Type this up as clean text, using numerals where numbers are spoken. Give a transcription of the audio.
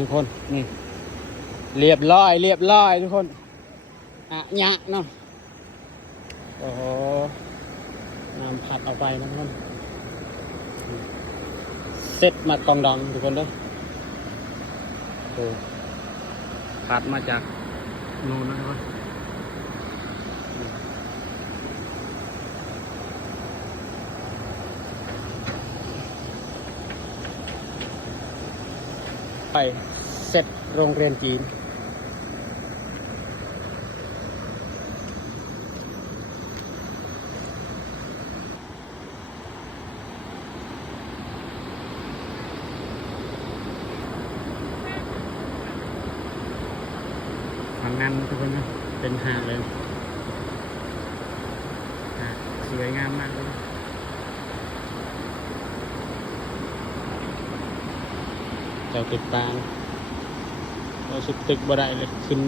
ทุกคนนี่เรียบร้อยทุกคนยะเนาะโอ้โหน้ำผัดเอาไปนะทุกคนเสร็จมากองดองทุกคนเด้อโอ้ผัดมาจากโน่นนะครับไปเสร็จโรงเรียนจีนฝั่งนั้นทุกคนนะเป็นหาดเลยสวยงามมากเลยเจ้าติดตามเราสุดตึกบ่ได้เลยขึ้น